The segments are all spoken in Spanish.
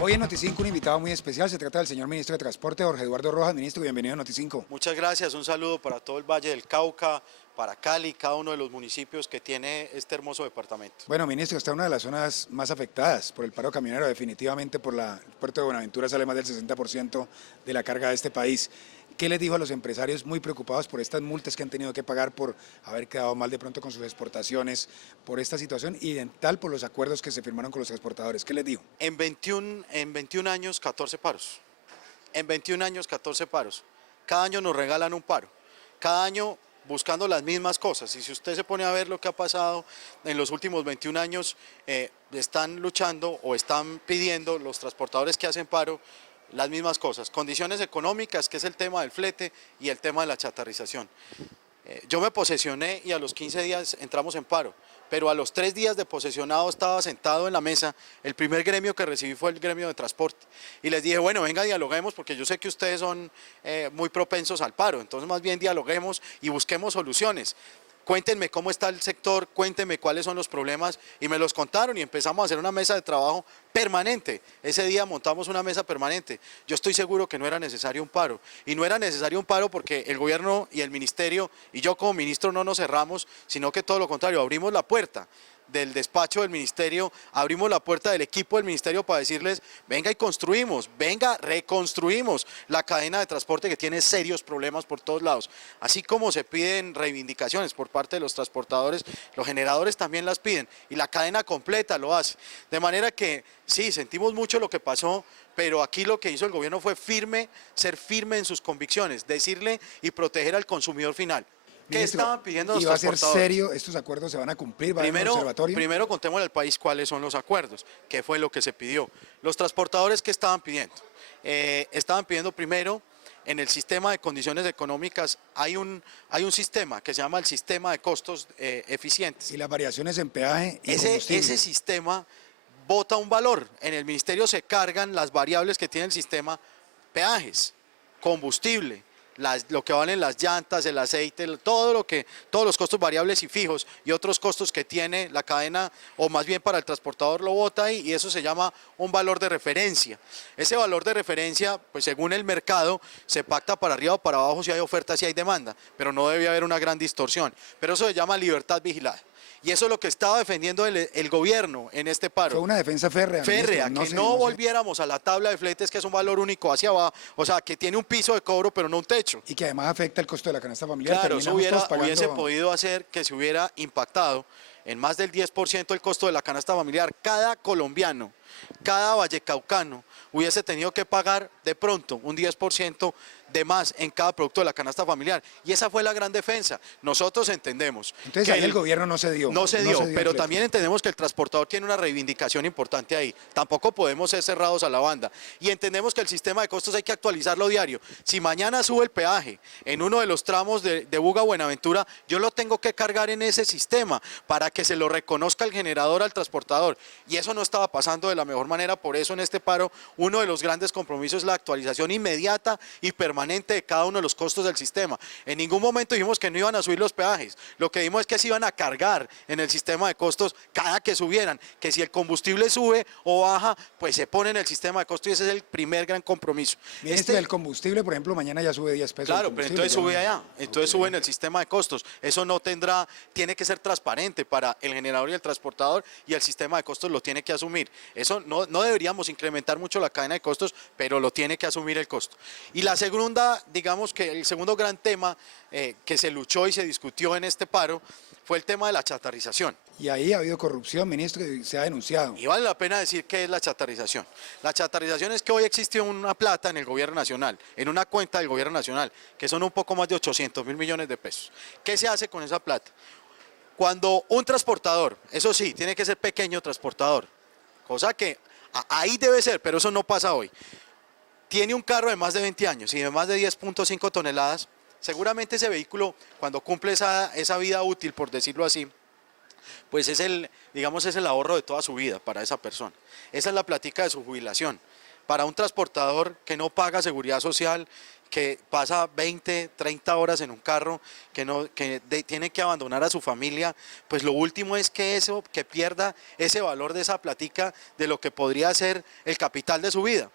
Hoy en Noti5 un invitado muy especial, se trata del señor ministro de Transporte, Jorge Eduardo Rojas. Ministro, bienvenido a Noti5. Muchas gracias, un saludo para todo el Valle del Cauca, para Cali, cada uno de los municipios que tiene este hermoso departamento. Bueno, ministro, está en una de las zonas más afectadas por el paro camionero, definitivamente el puerto de Buenaventura sale más del 60% de la carga de este país. ¿Qué les dijo a los empresarios muy preocupados por estas multas que han tenido que pagar por haber quedado mal de pronto con sus exportaciones, por esta situación y en tal por los acuerdos que se firmaron con los transportadores? ¿Qué les dijo? En 21 años, 14 paros. En 21 años, 14 paros. Cada año nos regalan un paro. Cada año buscando las mismas cosas. Y si usted se pone a ver lo que ha pasado en los últimos 21 años, están luchando o están pidiendo los transportadores que hacen paro las mismas cosas, condiciones económicas, que es el tema del flete y el tema de la chatarrización. Yo me posesioné y a los 15 días entramos en paro, pero a los 3 días de posesionado estaba sentado en la mesa, el primer gremio que recibí fue el gremio de transporte, y les dije, bueno, venga, dialoguemos, porque yo sé que ustedes son muy propensos al paro, entonces más bien dialoguemos y busquemos soluciones. Cuéntenme cómo está el sector, cuéntenme cuáles son los problemas, y me los contaron y empezamos a hacer una mesa de trabajo permanente. Ese día montamos una mesa permanente. Yo estoy seguro que no era necesario un paro, y no era necesario un paro porque el gobierno y el ministerio y yo como ministro no nos cerramos, sino que todo lo contrario, abrimos la puerta del despacho del ministerio, abrimos la puerta del equipo del ministerio para decirles, venga y construimos, venga, reconstruimos la cadena de transporte que tiene serios problemas por todos lados. Así como se piden reivindicaciones por parte de los transportadores, los generadores también las piden y la cadena completa lo hace. De manera que sí, sentimos mucho lo que pasó, pero aquí lo que hizo el gobierno fue ser firme en sus convicciones, decirle y proteger al consumidor final. ¿Qué estaban pidiendo los transportadores? ¿Y va a ser serio? ¿Estos acuerdos se van a cumplir? ¿Va a haber un observatorio? Primero contémosle al país cuáles son los acuerdos, qué fue lo que se pidió. Los transportadores, ¿qué estaban pidiendo? Estaban pidiendo primero, en el sistema de condiciones económicas hay un sistema que se llama el sistema de costos eficientes. ¿Y las variaciones en peaje y ese sistema bota un valor. En el ministerio se cargan las variables que tiene el sistema, peajes, combustible, lo que valen las llantas, el aceite, todos los costos variables y fijos y otros costos que tiene la cadena, o más bien para el transportador lo bota ahí, y eso se llama un valor de referencia. Ese valor de referencia, pues según el mercado, se pacta para arriba o para abajo si hay oferta, si hay demanda, pero no debe haber una gran distorsión. Pero eso se llama libertad vigilada. Y eso es lo que estaba defendiendo el gobierno en este paro. Fue una defensa férrea. Férrea, que no volviéramos a la tabla de fletes, que es un valor único hacia abajo, o sea, que tiene un piso de cobro pero no un techo. Y que además afecta el costo de la canasta familiar. Claro, eso hubiese podido hacer que se hubiera impactado en más del 10% el costo de la canasta familiar. Cada colombiano, cada vallecaucano hubiese tenido que pagar de pronto un 10% de más en cada producto de la canasta familiar. Y esa fue la gran defensa. Nosotros entendemos. Entonces que ahí el gobierno no se dio. No se dio, pero también entendemos que el transportador tiene una reivindicación importante ahí. Tampoco podemos ser cerrados a la banda. Y entendemos que el sistema de costos hay que actualizarlo diario. Si mañana sube el peaje en uno de los tramos de Buga a Buenaventura, yo lo tengo que cargar en ese sistema para que se lo reconozca el generador al transportador. Y eso no estaba pasando de la mejor manera. Por eso en este paro uno de los grandes compromisos es la actualización inmediata y permanente de cada uno de los costos del sistema. En ningún momento dijimos que no iban a subir los peajes. Lo que dijimos es que se iban a cargar en el sistema de costos cada que subieran, que si el combustible sube o baja, pues se pone en el sistema de costos, y ese es el primer gran compromiso. El combustible, por ejemplo, mañana ya sube 10 pesos. Claro, pero entonces sube allá, entonces sube en el sistema de costos. Eso no tendrá, tiene que ser transparente para el generador y el transportador, y el sistema de costos lo tiene que asumir. Eso no deberíamos incrementar mucho la cadena de costos, pero lo tiene que asumir el costo. Y la segunda, digamos que el segundo gran tema que se luchó y se discutió en este paro fue el tema de la chatarrización. Y ahí ha habido corrupción, ministro, y se ha denunciado. Y vale la pena decir qué es la chatarrización. La chatarrización es que hoy existe una plata en el gobierno nacional, en una cuenta del gobierno nacional, que son un poco más de 800.000 millones de pesos. ¿Qué se hace con esa plata? Cuando un transportador, eso sí, tiene que ser pequeño transportador, cosa que ahí debe ser, pero eso no pasa hoy, tiene un carro de más de 20 años y de más de 10.5 toneladas, seguramente ese vehículo, cuando cumple esa vida útil, por decirlo así, pues es el ahorro de toda su vida para esa persona. Esa es la plática de su jubilación. Para un transportador que no paga seguridad social, que pasa 20, 30 horas en un carro, tiene que abandonar a su familia, pues lo último es que pierda ese valor de esa platica de lo que podría ser el capital de su vida.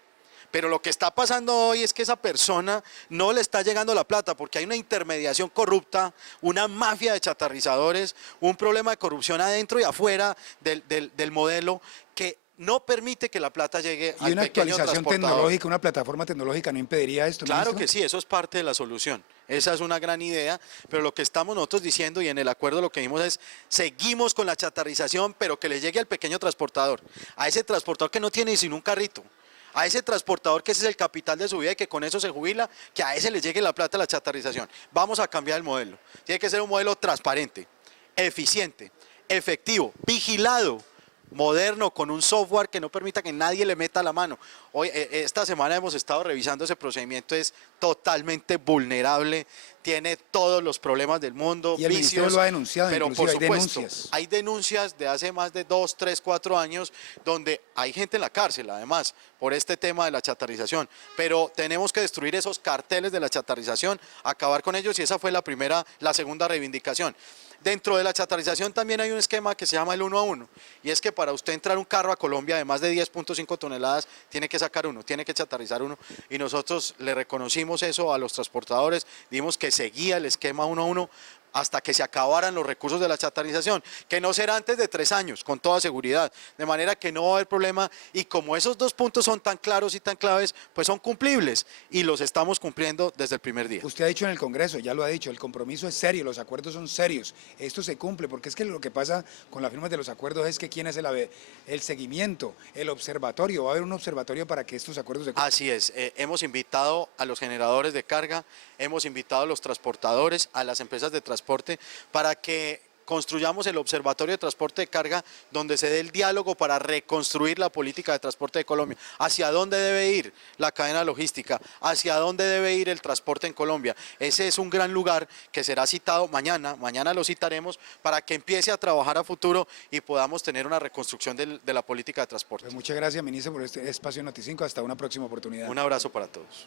Pero lo que está pasando hoy es que esa persona no le está llegando la plata porque hay una intermediación corrupta, una mafia de chatarrizadores, un problema de corrupción adentro y afuera del modelo que no permite que la plata llegue ¿Y al una pequeño actualización transportador. tecnológica, una plataforma tecnológica no impediría esto, Claro ministro? que sí, eso es parte de la solución. Esa es una gran idea, pero lo que estamos nosotros diciendo y en el acuerdo lo que vimos es, seguimos con la chatarrización, pero que le llegue al pequeño transportador, a ese transportador que no tiene ni sin un carrito, a ese transportador que ese es el capital de su vida y que con eso se jubila, que a ese le llegue la plata a la chatarrización. Vamos a cambiar el modelo. Tiene que ser un modelo transparente, eficiente, efectivo, vigilado, moderno, con un software que no permita que nadie le meta la mano. Hoy, esta semana hemos estado revisando ese procedimiento, es totalmente vulnerable, tiene todos los problemas del mundo, Y el ministerio vicios, lo ha denunciado, pero por inclusive hay supuesto, denuncias. hay denuncias de hace más de 2, 3, 4 años donde hay gente en la cárcel, además, por este tema de la chatarrización, pero tenemos que destruir esos carteles de la chatarrización, acabar con ellos y esa fue la segunda reivindicación. Dentro de la chatarrización también hay un esquema que se llama el 1 a 1, y es que para usted entrar un carro a Colombia de más de 10.5 toneladas, tiene que sacar uno, tiene que chatarrizar uno, y nosotros le reconocimos eso a los transportadores, dimos que seguía el esquema 1 a 1, hasta que se acabaran los recursos de la chatarrización, que no será antes de 3 años, con toda seguridad, de manera que no va a haber problema, y como esos dos puntos son tan claros y tan claves, pues son cumplibles, y los estamos cumpliendo desde el primer día. Usted ha dicho en el Congreso, ya lo ha dicho, el compromiso es serio, los acuerdos son serios, esto se cumple, porque es que lo que pasa con las firmas de los acuerdos es que quién hace el seguimiento, el observatorio, va a haber un observatorio para que estos acuerdos se cumplan. Así es, hemos invitado a los generadores de carga, hemos invitado a los transportadores, a las empresas de transporte, para que construyamos el Observatorio de Transporte de Carga, donde se dé el diálogo para reconstruir la política de transporte de Colombia, hacia dónde debe ir la cadena logística, hacia dónde debe ir el transporte en Colombia. Ese es un gran lugar que será citado mañana lo citaremos para que empiece a trabajar a futuro y podamos tener una reconstrucción de la política de transporte. Pues muchas gracias, ministro, por este espacio Noti5, hasta una próxima oportunidad. Un abrazo para todos.